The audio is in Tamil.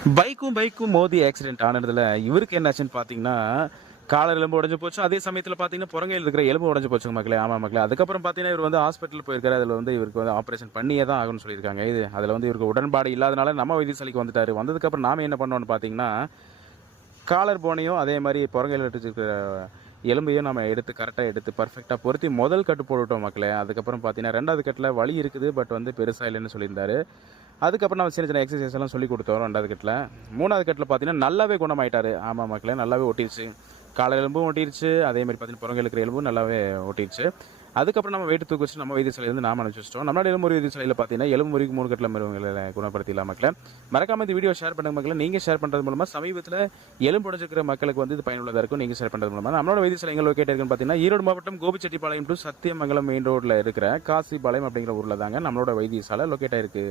பைக்கும் பைக்கும் மோதி ஆக்சிடென்ட் ஆனதுல இவருக்கு என்னாச்சுன்னு பார்த்தீங்கன்னா காலர் எலும்பு உடஞ்சு போச்சு. அதே சமயத்தில் பார்த்தீங்கன்னா புறங்கையில் இருக்கிற எலும்பு உடஞ்சு போச்சு மக்களே. ஆமாம் மக்களே. அதுக்கப்புறம் பார்த்தீங்கன்னா இவர் வந்து ஹாஸ்பிட்டல் போயிருக்காரு. அதில் வந்து இவருக்கு வந்து ஆப்ரேஷன் பண்ணியே தான் ஆகும்னு சொல்லியிருக்காங்க. இது அதில் வந்து இவருக்கு உடன்பாடு இல்லாதனால நம்ம வைத்தியசாலைக்கு வந்துட்டாரு. வந்ததுக்கப்புறம் நாம என்ன பண்ணோம்னு பார்த்தீங்கன்னா காலர் போனையும் அதே மாதிரி புறங்கையில் இருக்கிற எலும்பையும் நம்ம எடுத்து கரெக்டாக எடுத்து பர்ஃபெக்டாக பொருத்தி முதல் கட்டு போட்டுவிட்டோம் மக்களே. அதுக்கப்புறம் பார்த்தீங்கன்னா ரெண்டாவது கட்டில் வலி இருக்குது பட் வந்து பெருசாக இல்லைன்னு சொல்லியிருந்தாரு. அதுக்கப்புறம் நம்ம சின்ன சின்ன எக்ஸசைஸ் எல்லாம் சொல்லி கொடுத்தோம் ரெண்டாவது கட்டில். மூணாவது கட்டில் பார்த்தீங்கன்னா நல்லாவே குணமாயிட்டார். ஆமாம் மக்களே நல்லாவே ஓட்டிருச்சு காலை எலும்பும் ஓட்டிருச்சு அதே மாதிரி பார்த்தீங்கன்னா புறங்கள் இருக்கிற எலும்பும் நல்லாவே ஓட்டிருச்சு அதுக்கப்புறம் நம்ம வெயிட் தூக்கி வச்சு நம்ம வைத்தியசாலையிலேருந்து நாம அனுப்பிச்சு வச்சிட்டோம். நம்மளோட எலும்பு வைத்தியசாலையில் பார்த்தீங்கன்னா எலும்பு முறிக்கு மூணு கட்டில் மருவங்களை குணப்படுத்திடலாம் மக்களை. மறக்காம இந்த வீடியோ ஷேர் பண்ணுங்க மக்களை. நீங்கள் ஷேர் பண்ணுறது மூலமாக சமீபத்தில் எலும்பு உடஞ்சிருக்கிற மக்களுக்கு வந்து இது பயனுள்ளதாக இருக்கும். நீங்கள் ஷேர் பண்ணுறது மூலமாக நம்மளோட வைத்திய சிலைகள் லொக்கேட் இருக்குன்னு பார்த்தீங்கன்னா ஈரோடு மாவட்டம் கோபிச்செட்டிப்பாளையம் டு சத்தியமங்கலம் மெயின் ரோட்டில் இருக்கிற காசிபாளையம் அப்படிங்கிற ஊரில் தாங்க நம்மளோட வைத்தியசாலை லொக்கேட் ஆயிருக்கு.